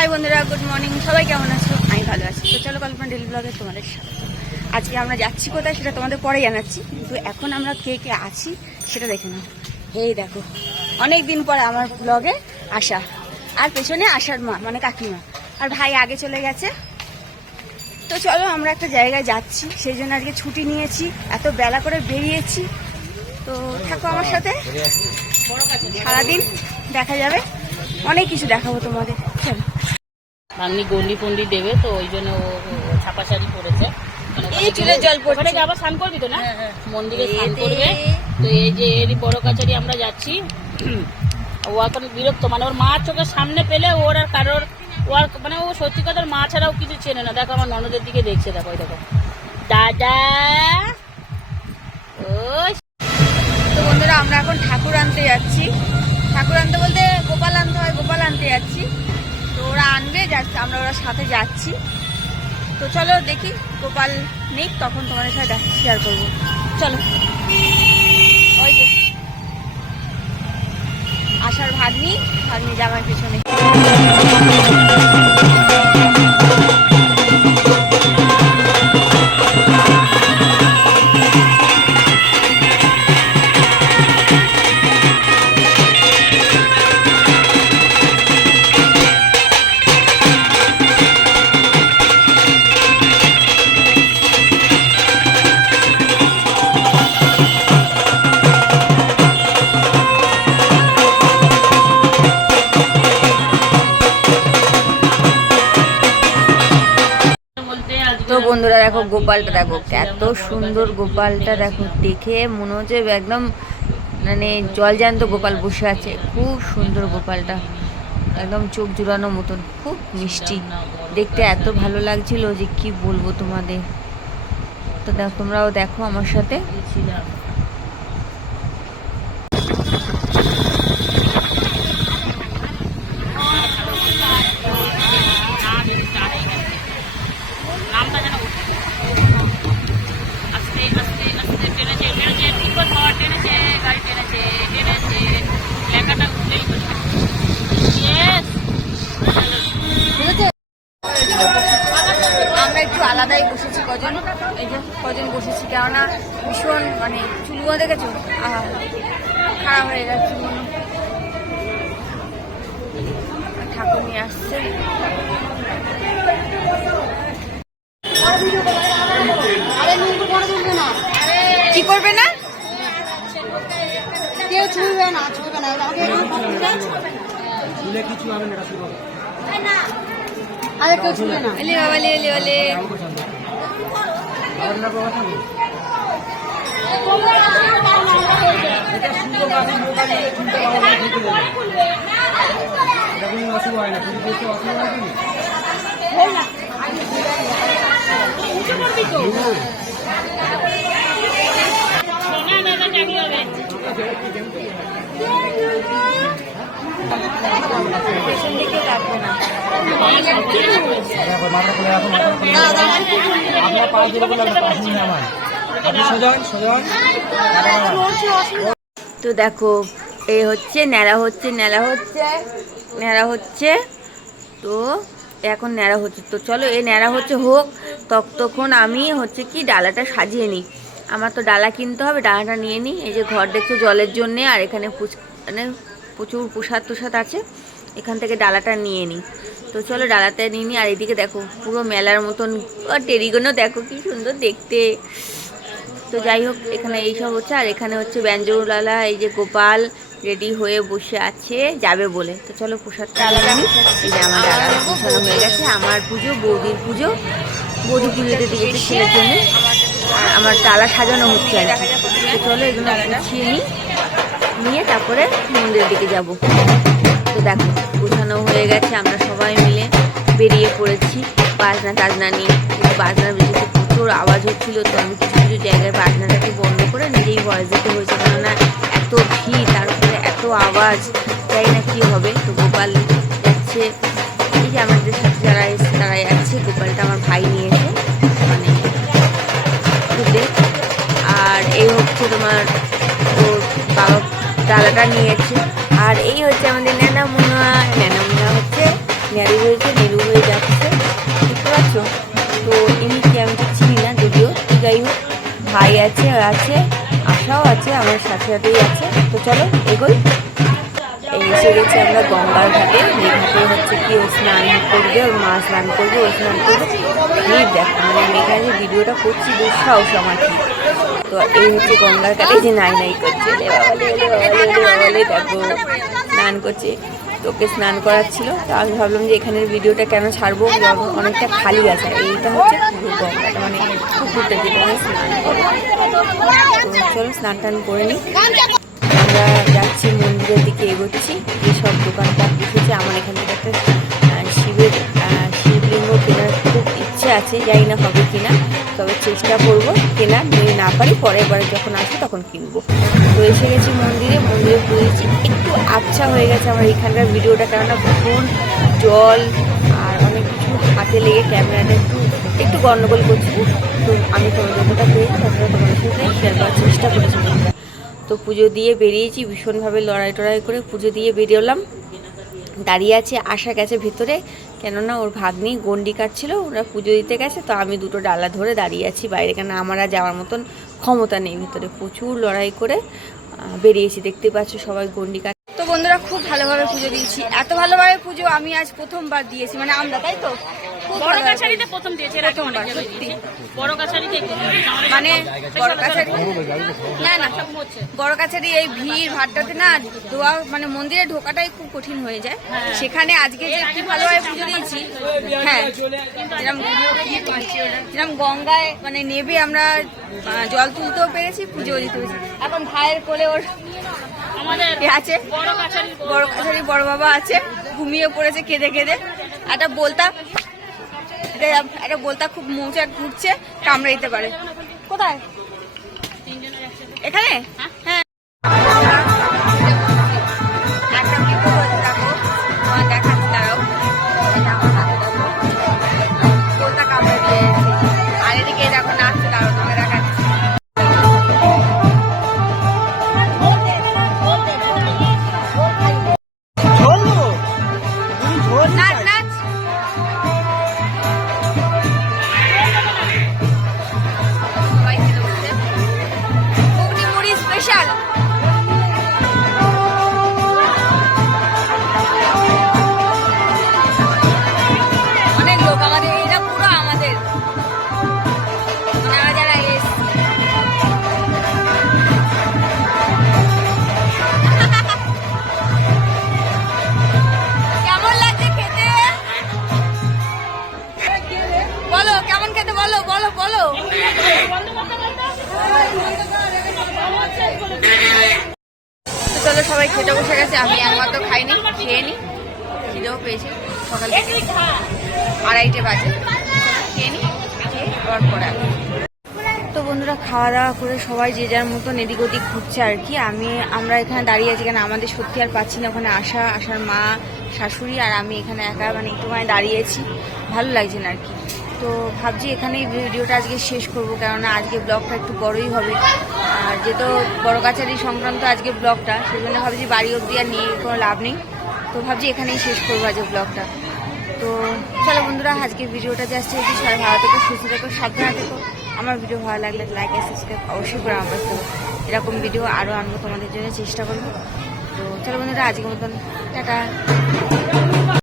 High বন্ধুরা good morning সবাই কেমন আছো? আমি ভালো আছি। তো চলো কল্পনা ডেলি ব্লগে তোমাদের সাথে আজকে আমরা যাচ্ছি কোথায় সেটা তোমাদের পরে জানাচ্ছি। কিন্তু এখন আমরা কে কে আছি সেটা দেখে নাও। এই দেখো অনেক দিন পর আমার ব্লগে আসা। আর পেছনে আসার মা মানে কাকিমা। আর ভাই আগে চলে গেছে। তো চলো আমরা একটা জায়গায় যাচ্ছি। সেই জন্য আজকে ছুটি নিয়েছি। এত বেলা করে বেরিয়েছি। তো থাকো আমার সাথে। সারাদিন দেখা যাবে। অনেক কিছু দেখাবো তোমাদের। চলো। আপনি গন্ডি ফন্ডি দেবে তো ওই জন্য ও ও ছাপা শাড়ি পরেছে মানে এই চুলের জল পড়ছে। ওখানে আবার স্নান করবি তো না? মন্দিরে স্নান করবে। তো এই যে এরই বড় কাছারি আমরা যাচ্ছি। ও এখন বিরক্ত মানে ওর মা চোখের সামনে পেলে ওর আর কারোর ও আর মানে ও সত্যি কথার মা ছাড়াও কিছু চেনে না। দেখো আমার ননদের দিকে দেখছে দেখো দেখো। দাদা! ওই। তো বন্ধুরা আমরা এখন ঠাকুর আনতে যাচ্ছি। ঠাকুর আনতে বলতে গোপাল আনতে হয় গোপাল আনতে যাচ্ছি। ওরা আনবে আমরা ওরা সাথে যাচ্ছি। তো চলো দেখি গোপাল নেই তখন তোমাদের সাথে শেয়ার করব। চলো। ওই আসার ভাগ্নি ভাগ্নি জামার পেছনে। বন্ধুরা, দেখো গোপালটা, দেখো এত সুন্দর গোপালটা, দেখো দেখে মনে হচ্ছে একদম মানে জলজান্ত গোপাল বসে আছে। খুব সুন্দর গোপালটা, একদম চোখ জুড়ানো মতন, খুব মিষ্টি। দেখতে এত ভালো লাগছিল যে কি বলব তোমাদের। তো তোমরাও দেখো আমার সাথে। আমরা একটু আলাদাই বসেছি কজন? এই যে কজন বসেছি কেননা ভীষণ মানে চুলগুলো দেখেছ? খারাপ হয়ে গেছে। ঠাকুর নিয়ে আসছে। কি করবে না? কেউ ছুঁবে না ছুঁবে না। আমাকে আরে কেউ না এলে বাবা লে এলে বলে সোনা দাদা চাকরি হবে তো দেখো, এ হচ্ছে, ন্যাড়া হচ্ছে ন্যাড়া হচ্ছে ন্যাড়া হচ্ছে। তো এখন ন্যাড়া হচ্ছে। তো চলো এই ন্যাড়া হচ্ছে হোক, ততক্ষণ আমি হচ্ছে কি ডালাটা সাজিয়ে নিই। আমার তো ডালা কিনতে হবে, ডালাটা নিয়ে নিই। এই যে ঘর দেখছ জলের জন্যে, আর এখানে পুচ- মানে প্রচুর প্রসাদ টুসাদ আছে, এখান থেকে ডালাটা নিয়ে নিই। তো চলো ডালাটা নিয়ে নিই, আর এদিকে দেখো, পুরো মেলার মতন টেরিগুলো দেখো কি সুন্দর দেখতে। তো যাই হোক, এখানে এইসব হচ্ছে, আর এখানে হচ্ছে ব্যঞ্জনলালা এই যে গোপাল রেডি হয়ে বসে আছে, যাবে বলে। তো চলো প্রসাদটা আলাদা নিই। এই যে আমার ডালা হয়ে গেছে। আমার পুজো, বৌদির পুজো, বৌদি পুজোতে দিয়েছে ছেলের জন্য। আর আমার ডালা সাজানো হচ্ছে আর চলো এগুলো গুছিয়ে নিই। নিয়ে তারপরে মন্দিরের দিকে যাব। তো দেখো, গোছানো হয়ে গেছে, আমরা সবাই মিলে বেরিয়ে পড়েছি বাজনা টাজনা নিয়ে। কিন্তু বাজনার বেশি প্রচুর আওয়াজ হচ্ছিল, তো আমি কিছু কিছু জায়গায় বাজনাটাকে বন্ধ করে নিজেই ভয়েস দিতে হয়েছে। কেননা এত ভিড় তারপরে এত আওয়াজ, তাই না কী হবে? তো গোপাল যাচ্ছে। টাকা নিয়েছে। আর এই হচ্ছে আমাদের ন্যানামুনা ন্যানামুনা হচ্ছে ন্যারু হয়েছে নেরু হয়ে যাচ্ছে। বুঝতে পাচ্ছ? তো এমনিতে আমি তো চিনি না, যদিও যাই হোক, ভাই আছে আছে, আশাও আছে, আমার সাথে সাথেই আছে। তো চলো, এগোই। এসে গেছি আমরা গঙ্গার ঘাটে। এই ঘাটে হচ্ছে কি, ও স্নান করবে, ওর মা স্নান করবে, ও স্নান করবে। ভিড় দেখো মানে আমি এখানে যে ভিডিওটা করছি, দুঃসাহস আমার কি। তো এই হচ্ছে গঙ্গার ঘাটে যে নাই নাই করছে দেখো স্নান করছে। তোকে স্নান করাচ্ছিল, তো আমি ভাবলাম যে এখানের ভিডিওটা কেন ছাড়বো? অনেকটা খালি আছে এইটা হচ্ছে পুরো গঙ্গাটা মানে পুকুরটা যেটা স্নান করে। তো চলো স্নান টান করে নিই আমরা যাচ্ছি, মন্দিরের দিকে এগোচ্ছি। যেসব দোকানপাট বসেছে আমার এখান থেকে একটা শিবের শিবলিঙ্গ কেনার খুব ইচ্ছে আছে। জানি না হবে কিনা, তবে চেষ্টা করব কেনার যদি না পারি, পরের বারে যখন আসব তখন কিনবো। তো এসে গেছি মন্দিরে। মন্দিরে পুজোছি একটু আবছা হয়ে গেছে আমার এখানকার ভিডিওটা। কেননা ফুল জল আর অনেক কিছু হাতে লেগে ক্যামেরাটা একটু একটু গণ্ডগোল করছিল। তো আমি তোমার যতটা পেয়েছি ততটা তোমাদের সাথে শেয়ার করার চেষ্টা করেছি। বন্ধুরা। তো পুজো দিয়ে বেরিয়েছি, ভীষণভাবে লড়াই টড়াই করে পুজো দিয়ে বেরিয়েলাম দাঁড়িয়ে আছে আশা গেছে ভেতরে, কেননা ওর ভাগ্নি গন্ডি কাটছিল, ওরা পুজো দিতে গেছে, তো আমি দুটো ডালা ধরে দাঁড়িয়ে আছি বাইরে কেন আমার আর যাওয়ার মতন ক্ষমতা নেই ভেতরে। প্রচুর লড়াই করে বেরিয়েছি, দেখতে পাচ্ছ সবাই গন্ডি কাট তো বন্ধুরা, খুব ভালোভাবে পুজো দিয়েছি। এত ভালোভাবে পুজো আমি আজ প্রথমবার দিয়েছি মানে আমরা, তাই তো? বড় কাছারিতে প্রথম দিয়েছে এর আগে অনেক জায়গায় দিয়েছে। বড় কাছারিতে একটু দিয়েছে। আমাদের মানে বড় কাছারি না না বড় কাছারি এই ভিড় ভাট্টাতে না দোয়া মানে মন্দিরে ঢোকাটাই খুব কঠিন হয়ে যায়। সেখানে আজকে যে কি ভালোভাবে পুজো দিয়েছি হ্যাঁ যেরকম গঙ্গায় মানে নেবে আমরা জল তুলতেও পেরেছি পুজো দিতে পেরেছি। এখন ভাইয়ের কোলে ওর আছে। বড় কাছারি বড় বাবা আছে ঘুমিয়ে পড়েছে কেঁদে কেঁদে। একটা বলতা এটা- একটা বলতা খুব মৌচাক ঘুরছে কামড়ে দিতে পারে। কোথায়? এখানে? হ্যাঁ। সবাই খেতে বসে গেছে, আমি একমাত্র খাইনি, খেয়ে নি। খিদেও পেয়েছি, সকাল আড়াইটে বাজে। খেয়ে নি, খেয়ে পরে তো বন্ধুরা খাওয়া দাওয়া করে সবাই যে যার মতন এদিক ওদিক ঘুরছে আর কি। আমি, আমরা এখানে দাঁড়িয়ে আছি কেন আমাদের সত্যি আর পাচ্ছি না ওখানে আসা, আসার মা, শাশুড়ি আর আমি এখানে একা মানে একটু মানে দাঁড়িয়েছি ভালো লাগছে না আর কি। তো ভাবছি এখানেই ভিডিওটা আজকে শেষ করব, কেননা আজকে ব্লগটা একটু বড়ই হবে। আর যেহেতু বড় কাছারি সংক্রান্ত আজকে ব্লগটা সেই জন্য ভাবছি বাড়ি অবধি আর নিয়ে কোনো লাভ নেই। তো ভাবছি এখানেই শেষ করব আজকে ব্লগটা। তো চলো বন্ধুরা, আজকের ভিডিওটা জাস্ট এই সবাই ভালো থেকো, সুস্থ থেকো, সাবধানে থেকো। আমার ভিডিও ভালো লাগলে লাইক আর সাবস্ক্রাইব অবশ্যই করে আমার পাশে এরকম ভিডিও আরও আনব তোমাদের জন্য চেষ্টা করব। তো চলো বন্ধুরা, আজকের মতন, টাটা।